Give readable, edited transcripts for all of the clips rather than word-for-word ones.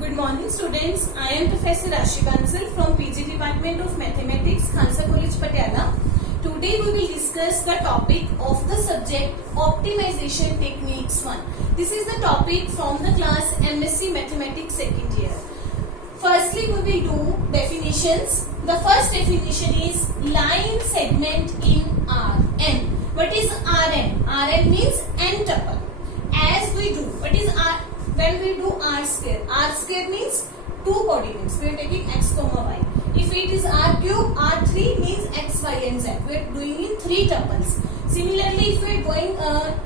Good morning students. I am Professor Rashi Bansal from PG Department of Mathematics, Khalsa College, Patiala. Today we will discuss the topic of the subject Optimization Techniques 1. This is the topic from the class MSc Mathematics second year. Firstly we will do definitions. The first definition is line segment in Rn. What is Rn? Rn means n tuple. As we do, what is R? When we do r square means two coordinates. We are taking x comma y. If it is r cube, r3 means x, y and z. We are doing in three tuples. Similarly, if we are going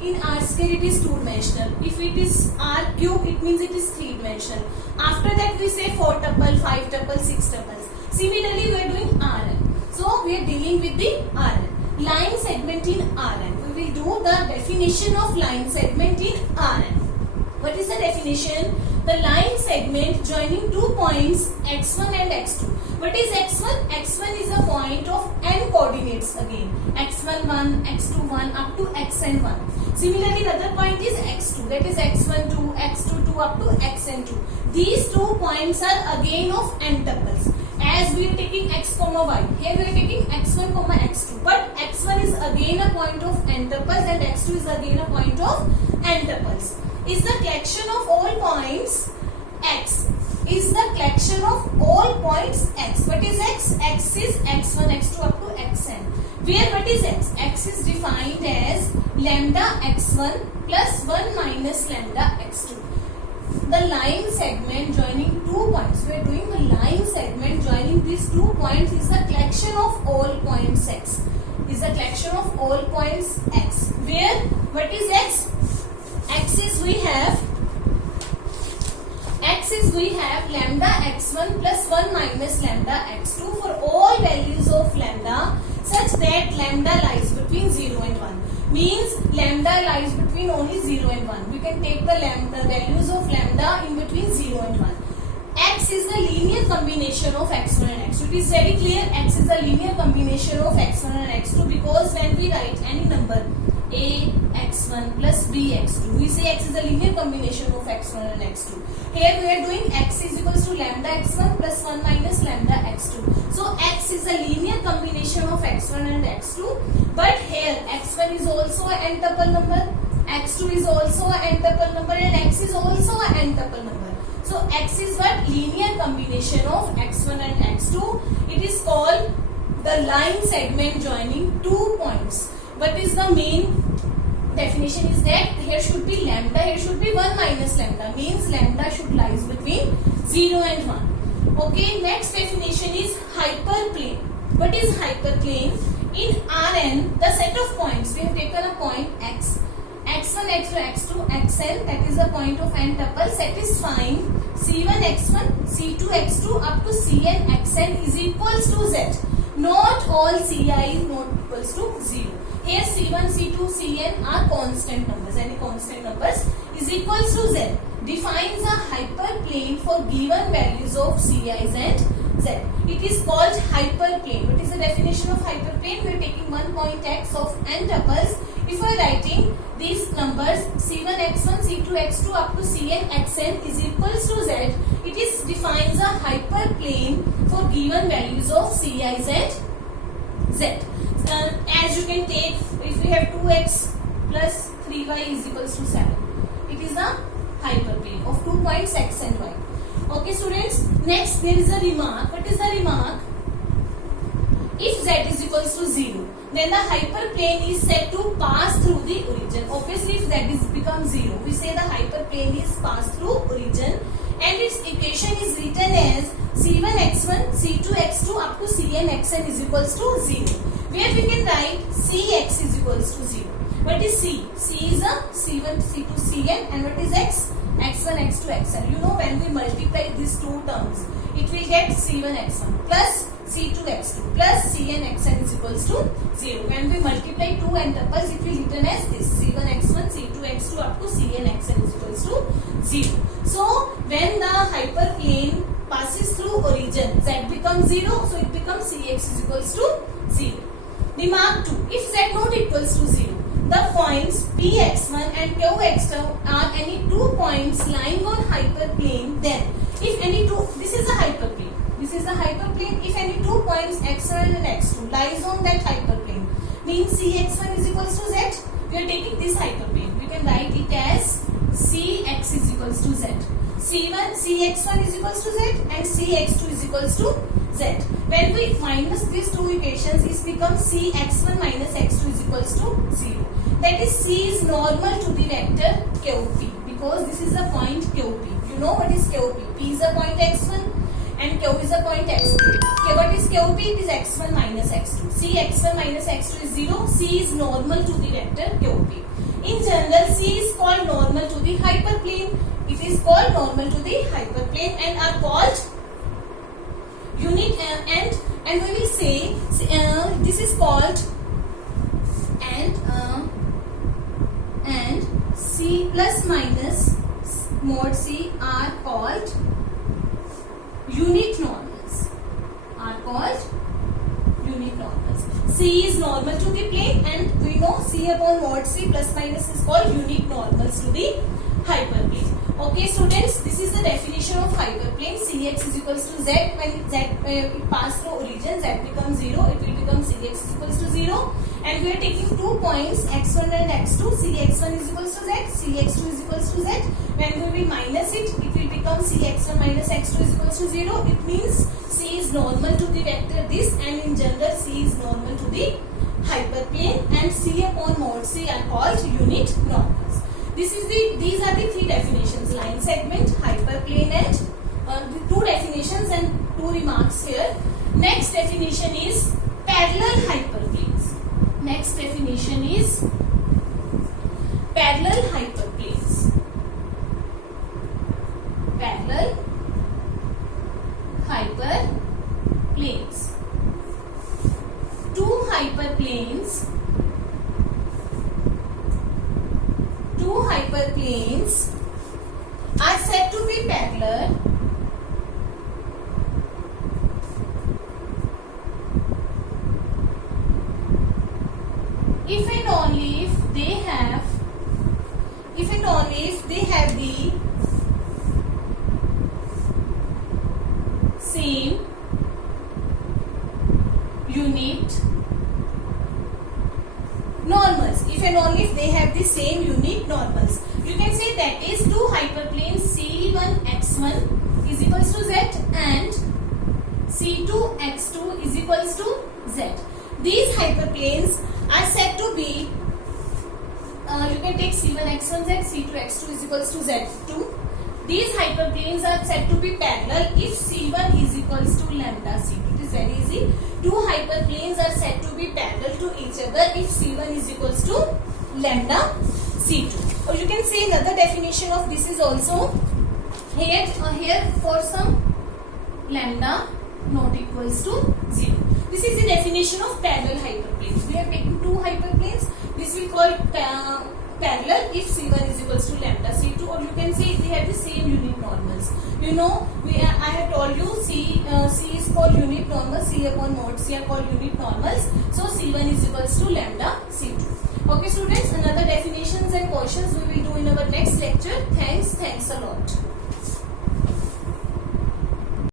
in r square, it is two dimensional. If it is r cube, it means it is three dimensional. After that, we say four tuple, five tuple, six tuples. Similarly, we are doing Rn. So we are dealing with the Rn. Line segment in Rn. We will do the definition of line segment in Rn. What is the definition? The line segment joining two points x1 and x2. What is x1? x1 is a point of n coordinates again. x1 1, x2 1 up to xn 1. Similarly, the other point is x2. That is x1 2, x2 2 up to xn 2. These 2 points are again of n tuples. As we are taking x comma y, here we are taking x1 comma x2. But x1 is again a point of n tuples and x2 is again a point of n tuples. Is the collection of all points x. Is the collection of all points x. What is x? X is x1, x2 up to xn. Where what is x? X is defined as lambda x1 plus 1 minus lambda x2. The line segment joining two points. We are doing the line segment joining these 2 points is the collection of all points x. Is the collection of all points x. Where what is x? X is we have lambda x1 plus 1 minus lambda x2 for all values of lambda such that lambda lies between 0 and 1. Means lambda lies between only 0 and 1. We can take the values of lambda in between 0 and 1. X is the linear combination of x1 and x2. It is very clear x is the linear combination of x1 and x2 because when we write any number a x1 plus b x2, we say x is a linear combination of x1 and x2. Here we are doing x is equals to lambda x1 plus 1 minus lambda x2. So x is a linear combination of x1 and x2. But here x1 is also an n tuple number, x2 is also an n tuple number and x is also an n tuple number. So x is what? Linear combination of x1 and x2. It is called the line segment joining 2 points. What is the main definition is that here should be lambda, here should be 1 minus lambda. Means lambda should lies between 0 and 1. Okay, next definition is hyperplane. What is hyperplane? In Rn, the set of points, we have taken a point x. x1, x2, x2, xn, that is the point of n tuple satisfying c1, x1, c2, x2 up to cn, xn is equals to z. Not all ci is not equals to 0. Here c1, c2, cn are constant numbers. Any constant numbers is equals to z. Defines a hyperplane for given values of ci's and z. It is called hyperplane. What is the definition of hyperplane? We are taking one point x of n tuples. If we are writing these numbers c1, x1, c2, x2 up to cn, xn is equals to z, it is defines a hyperplane for given values of ci's and z. As you can take, if we have 2x plus 3y is equals to 7. It is the hyperplane of 2 points x and y. Okay students, next there is a remark. What is the remark? If z is equals to 0, then the hyperplane is said to pass through the origin. Obviously, if z is become 0, we say the hyperplane is passed through origin and its equation is written as c1 x1, c2 x2 up to cn xn is equals to 0. Where we can write cx is equals to 0. What is c? C is a c1, c2, cn and what is x? x1, x2, xn. You know when we multiply these two terms, it will get c1 x1 plus c2 x2 plus cn xn is equals to 0. When we multiply 2 n tuples, it will written as this c1 x1, c2 x2 up to cn xn is equals to 0. So when the hyperplane passes through origin, z becomes 0, so it becomes cx is equals to 0. Remark 2. If z not equals to 0, the points px1 and qx2 are any 2 points lying on hyperplane, then if any two, this is a hyperplane. This is a hyperplane. If any 2 points x1 and x2 lies on that hyperplane, means cx1 is equals to z. We are taking this hyperplane. We can write it as cx is equals to z. cx1 is equals to z and cx2 is equals to z. When we minus these two equations, it becomes cx1 minus x2 is equals to 0. That is, c is normal to the vector qp, because this is the point qp. You know what is qp? P is a point x1 and q is a point x2. Okay, what is qp? It is x1 minus x2. C x1 minus x2 is 0. C is normal to the vector qp. In general, C is called normal to the hyperplane. It is called normal to the hyperplane and are called unit and we will say this is called and C plus minus mod C are called unit normals. C is normal to the plane and we know C upon mod C plus minus is called unit normals to the hyperplane. Okay students, this is the definition of hyperplane. Cx is equals to z. When z it pass through origin, z becomes 0, it will become cx is equals to 0. And we are taking 2 points x1 and x2. cx1 is equals to z, cx2 is equals to z. When we will minus it, it will become cx1 minus x2 is equals to 0. It means C is normal to the vector this, and in general C is normal to the hyperplane, and C upon mod C are called unit normals. These are the 3 definitions: line segment, hyperplane, and the 2 definitions and 2 remarks here. Next definition is parallel hyperplanes. Next definition is parallel hyperplanes. Parallel hyperplanes. 2 hyperplanes are said to be parallel if and only if they have the same unit normals. If and only if they have the same unit normals. You can say that is 2 hyperplanes C1x1 is equals to z and C2x2 is equals to z. These hyperplanes are said to be, you can take C1x1z, C2x2 is equals to z2. These hyperplanes are said to be parallel if C1 is equals to lambda C2. It is very easy. 2 hyperplanes are said to be parallel to each other if C1 is equals to lambda C2. Or you can say another definition of this is also here for some lambda not equals to 0. This is the definition of parallel hyperplanes. We have taken 2 hyperplanes. This we call parallel if C1 is equals to lambda C2, or you can say they have the same unit normals. You know, I have told you C is called unit normal, C upon mod C are called unit normals. So C1 is equals to lambda C2. Okay students, another definitions and questions we will do in our next lecture. Thanks a lot.